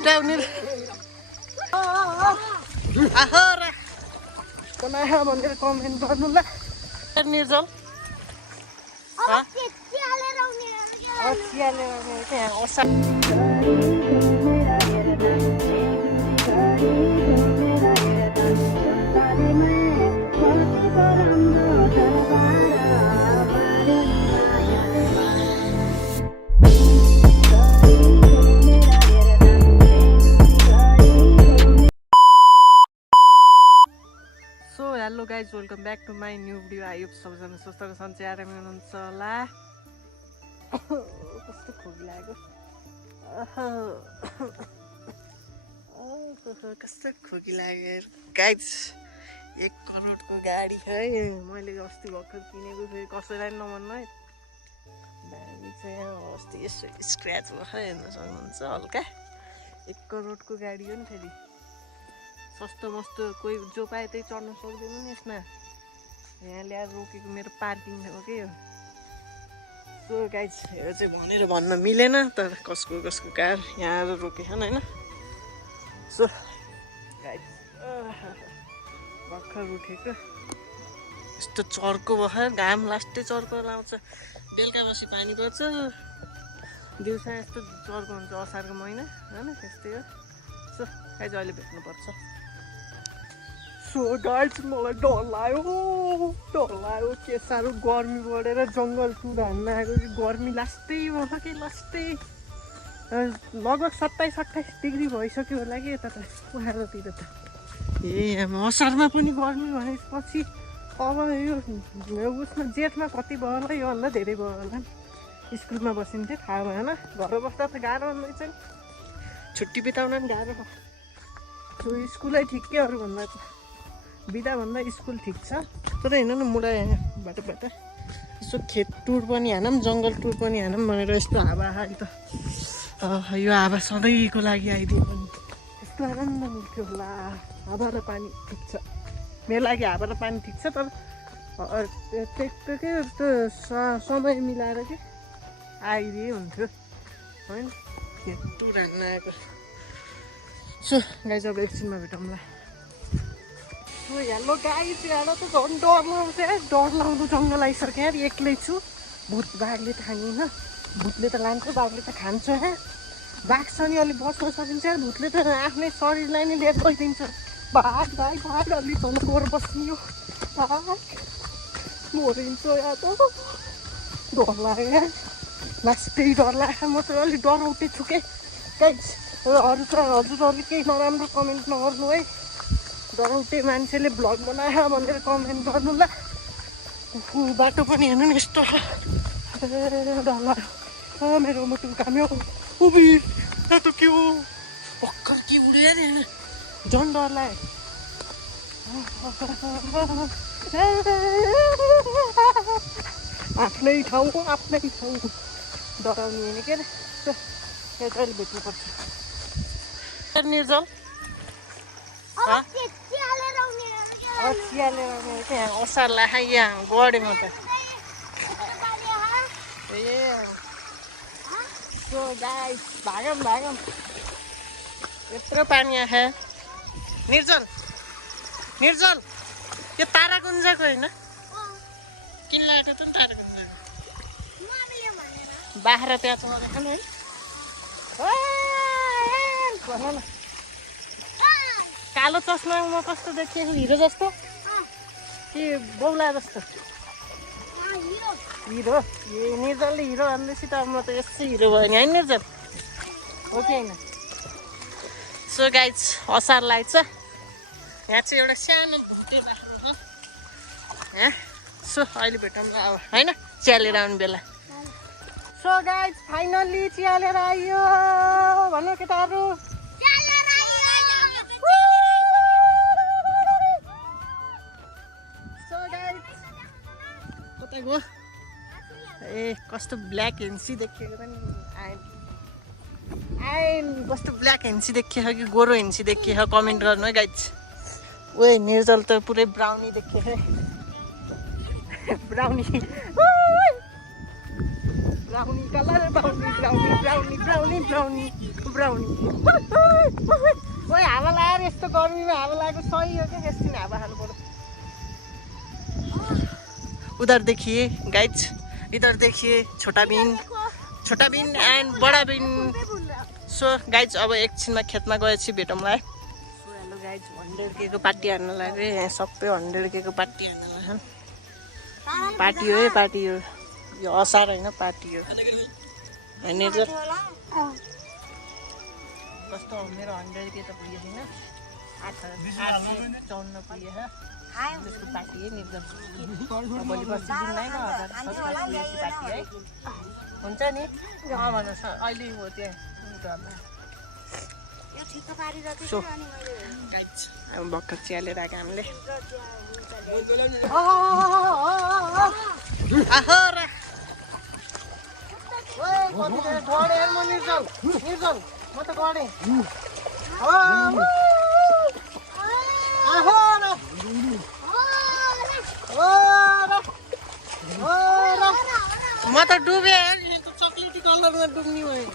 छिटो आउने आहा बनायो भनेर कमेन्ट गर्नु ल निर्जल hello guys welcome back to my new video. I hope सबैजना स्वस्थ र सन्चै आरामै हुनुहुन्छ होला। कस्तो खोकी लागेको कस्तो खोकी लाग्यो गाइज। 1 करोडको गाडी है मैले अस्ति भर्खर किनेको फेरि कसैलाई नभन्नु है। दामी चाहिँ अस्ति यसो स्क्र्याच भर्खर हेर्न सक्नुहुन्छ हल्का। 1 करोडको गाडी हो नि फेरि सस्तो मस्तो कोही जो पाए त्यही चढ्न सक्दैन नि यसमा। यहाँ ल्याएर रोकेको मेरो पार्किङ हो कि यो। सो गाइज यो चाहिँ भनेर भन्न मिलेन तर कसको कार यहाँ आएर रोकेछन् होइन। सो गाइज भर्खर उठेको यस्तो चर्को भर्खर घाम लास्टै चर्को लाउँछ। बेलुका बसी पानी पर्छ दिउँसो यस्तो चर्को हुन्छ असारको महिना होइन त्यस्तै हो। सो गाइज अहिले भेट्नुपर्छ। सो गाइज मलाई डर लाग्यो के साह्रो गर्मी बढेर जङ्गल टुर हान्न आएको कि गर्मी लास्टै भयो कि लास्टै लगभग 27-28 डिग्री भइसक्यो होला कि यता त उहाँतिर त। असारमा पनि गर्मी भएपछि अब यो उसमा जेठमा कति भयो होला योभन्दा धेरै भयो होला। स्कुलमा बसिन्थ्यो थाहा भएन घर बस्दा त गाह्रो रहेछ नि छुट्टी बिताउन पनि गाह्रो भयो। स्कुलै ठिकैहरूभन्दा त बिदा भन्दा स्कुल ठिक छ। तर हेर्नु न मुडा बाटो यसो खेत टुर पनि हानौँ जङ्गल टुर पनि हानौँ भनेर यस्तो हावा अहिले त यो हावा सधैँको लागि आइदियो भने यस्तो आनन्द मिल्थ्यो होला। हावा र पानी ठिक छ मेरो लागि हावा र पानी ठिक छ तर त्यस्तो के जस्तो समय मिलाएर कि आइदिए हुन्थ्यो होइन खेत टुर हान्न आएको। सो गाइज अब एकछिनमा भेटौँला। हेलो गाइज यहाँ त झन् डर लाउँछ डर लाउँदो जङ्गल आइसक्यो यार। एक्लै छु भूत बाघले त खाँदैन भूतले त लान्छ बाघले त खान्छ यहाँ। बाघ छ नि अलि बस्न सकिन्छ भूतले त आफ्नै शरीरलाई नै लिएर गइदिन्छ। भाग अलि झन् गएर बस्ने हो मरिन्छ यहाँ त डर लाग्यो यार लास्टै डर लाग्यो। म चाहिँ अलिक डराउँदै छु के गाइज। अरू त हजुरहरूले केही नराम्रो कमेन्ट नगर्नु है। डराउँदै मान्छेले भ्लग बनायो भनेर कमेन्ट गर्नु ल। बाटो पनि हेर्नु नि यस्तो डर लाग्यो मेरो मुटु काम्यो उभि त के हो भर्खर के उड्यो यार हेर्नु झन् डर लाग्यो। आफ्नै ठाउँ डराउने होइन के अरे। यहाँ चाहिँ भेट्नुपर्छ निर्जल त्यहाँ असार लाखा यहाँ गढेँ म त। गाइस भागौँ यत्रो पानी आयो निर्जल यो ताराकुञ्जको होइन किन लागेको त ताराकुञ्जको बाख्रा त्यहाँ चढेको नि है भन न। कालो चस्मामा कस्तो देखिएको हिरो जस्तो कि बौला जस्तो हिरो निर्जलले हिरो भन्दैछ त म त यस्तो हिरो भयो नि है निर्जल हो कि होइन। सो गाइज असार लाग्छ यहाँ चाहिँ एउटा सानो भुटे बाख्रो छ यहाँ। सो अहिले भेटौँ अब होइन चिया लिएर आउने बेला। सो गाइज फाइनल्ली चिया लिएर आइयो भन्नु केटाहरू। ए कस्तो ब्ल्याक हेन्सी देखिएको पनि आइन कस्तो ब्ल्याक हेन्सी देखिएको कि गोरो हेन्सी देखिएको कमेन्ट गर्नु है गाइज। ओए निर्जल त पुरै ब्राउनी देखिएको brownie brownie colour brownie brownie brownie brownie brownie brownie ओए हावा लगाएर यस्तो गर्मीमा हावा लागेको सही हो क्या यसरी हावा खानु पर्यो उधर देखिए गाइज इधर देखिए छोटा बिन एन्ड बडा बिन सो गाइज अब एकछिनमा खेतमा गएपछि भेटौँला है सो हेलो गाइज 100K को पार्टी हान्न लाग्यो यहाँ सबै 100K को पार्टी हान्न लाग्यो पार्टी हो है पार्टी हो यो असार होइन पार्टी हो होइन कस्तो मेरो 100K त पुगेको छैन 854 पुगेछ त्यसको पार्टी है निर्जल भोलि पर्सि दिन नै पार्टी है हुन्छ नि भन्नु अहिले हो त्यहाँ भर्खर चिया लिएर आएको हामीले म त गडेँ म त डुबेँ चक्लेटी कलरमा डुब्ने भयो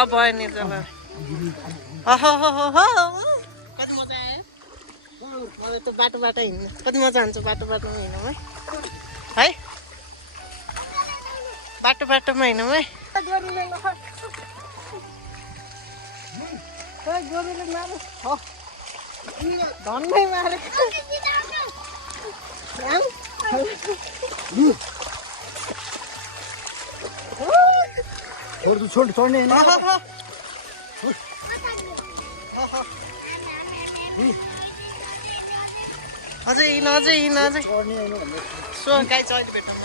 अब भयो नि कति मजा आयो मलाई त बाटो हिँड्नु कति मजा हुन्छ बाटोमा हिँड्नु है बाटोमा हिँड्नु है धन्नै मारेको छोड्ने अझै सो गाई चाहिँ अहिले भेटौँ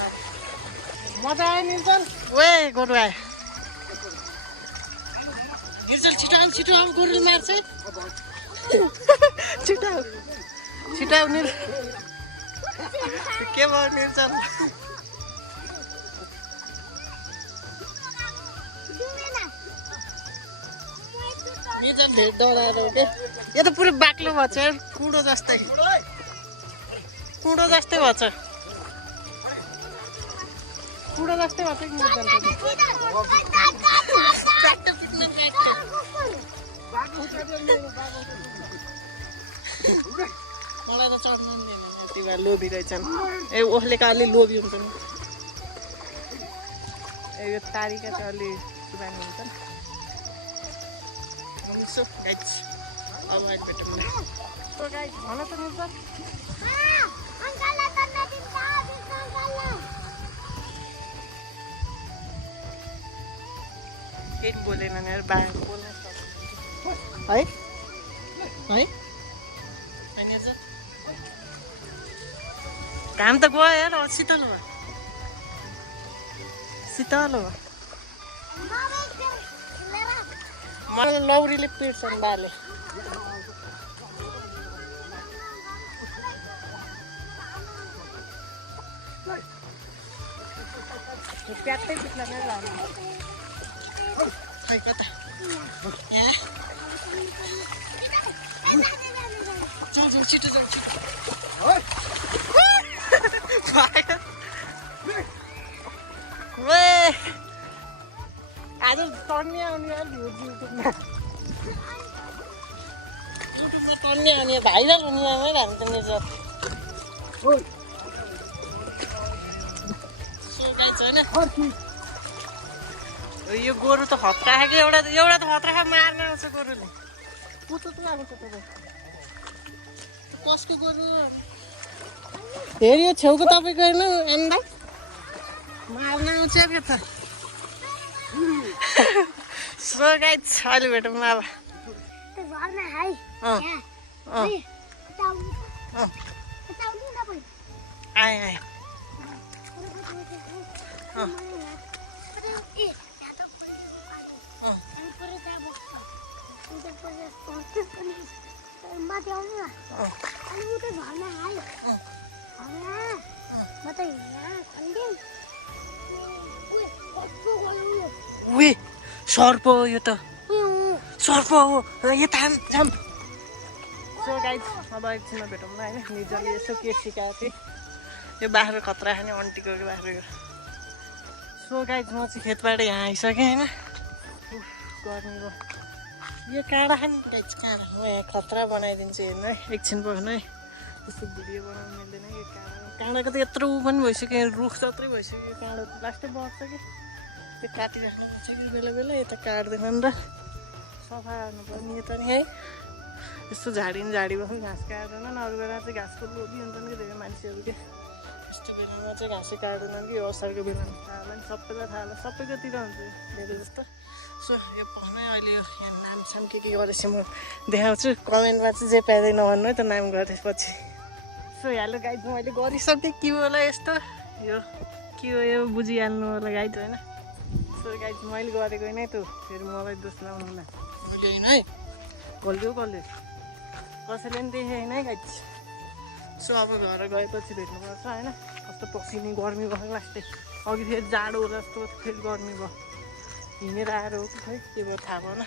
मजा आयो निर्जल ओए गोरु आयो निर्जल छिटो अब गोरुले मार्छ छिटो के भयो निर्जल निर्जल भेट डराएर हो क्या यो त पुरै बाक्लो भएको छ कुँडो जस्तै भएको छ कि मलाई त चढ्नु नि दिएन त्यो भएर लोभी रहेछन् ए ओखलेका अलि लोभी हुन्छ नि ए यो तारिका चाहिँ अलि सुबानी हुन्छ नि सो गाइज अब अहिले भेटौँ सो गाइज भन त मिल्छ केही बोलेन नि बाहिर बोल्न है घाम त गयो यार शीतल भयो मलाई लौरीले पिट्छन् बाले प्याट्टै पिट्ला खै कता जाऊ छिटो जाऊ आज टर्ने आउने युट्युबमा टर्ने आउने भाइरल हुने हामी त निर्जल यो गोरु त खतरा खाएको एउटा त खतरा खा मार्न आउँछ गोरुले पुतो त आएको छ कसको गोरु फेरि यो छेउको तपाईँको होइन आन्दा मार्न आउँछ के त सो गाइज अहिले भेटौँ ल अब आएँ माथि आउनु न अनि उतै झर्ना आयो म त यहाँ उही सर्प हो यो त सर्प हो यो थाम थाम सो गाइज अब एकछिनमा भेटौँ न होइन निजले यसो के सिकाएको थिएँ यो बाख्रो खतरा खाने अन्टीको बाख्रो सो गाइज म चाहिँ खेतबाट यहाँ आइसकेँ होइन गर्मी भयो यो काँडा खाने गाइज काँडा म यहाँ खतरा बनाइदिन्छु हेर्नु है एकछिन बस्नु है त्यस्तो भिडियो बनाउनु मिल्दैन यो काँडाको त यत्रो ऊ पनि भइसक्यो रुख जत्रै भइसक्यो काँडा त लास्टै बढ्छ कि त्यो काटिराख्नु पर्छ कि बेला बेला यता काट्दैन नि त सफा गर्नुपर्ने यता नि है यस्तो झाडी बस्नु घाँस काट्दैनन् अरू बेला चाहिँ घाँसको लोभी हुन्छन् कि धेरै मान्छेहरू के यस्तो बेलामा चाहिँ घाँसै काट्दैनन् कि असारको बेलामा थाहा होला नि सबैलाई थाहा होला सबैकोतिर हुन्छ धेरै जस्तो सो यो पढ्नै अहिले यो यहाँ नामसाम के गरेपछि म देखाउँछु कमेन्टमा चाहिँ जे पाइँदै नभन्नु है त नाम गरेपछि सो हेलो गाइड मैले गरिसकेँ के होला यस्तो यो के हो यो बुझिहाल्नु होला गाइड होइन सो गाइड मैले गरेको होइन है त फेरि मलाई दोष लाउनु होला मैले होइन है कसले कसैले पनि देखेँ होइन है गाइड सो अब घर गएपछि भेट्नुपर्छ होइन कस्तो पसिने गर्मी भयो लास्टै अघि फेरि जाडो जस्तो फेरि गर्मी भयो हिँडेर आएर हो कि खै के भयो थाहा भएन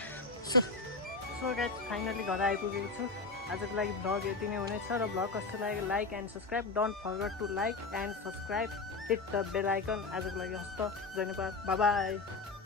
सो गाइड फाइनली घर आइपुगेको छु आजको लागि भ्लग यति नै हुनेछ र भ्लग कस्तो लाग्यो like and subscribe don't forget to like and subscribe hit the bell icon आजको लागि हस्त धन्यवाद बाई बाई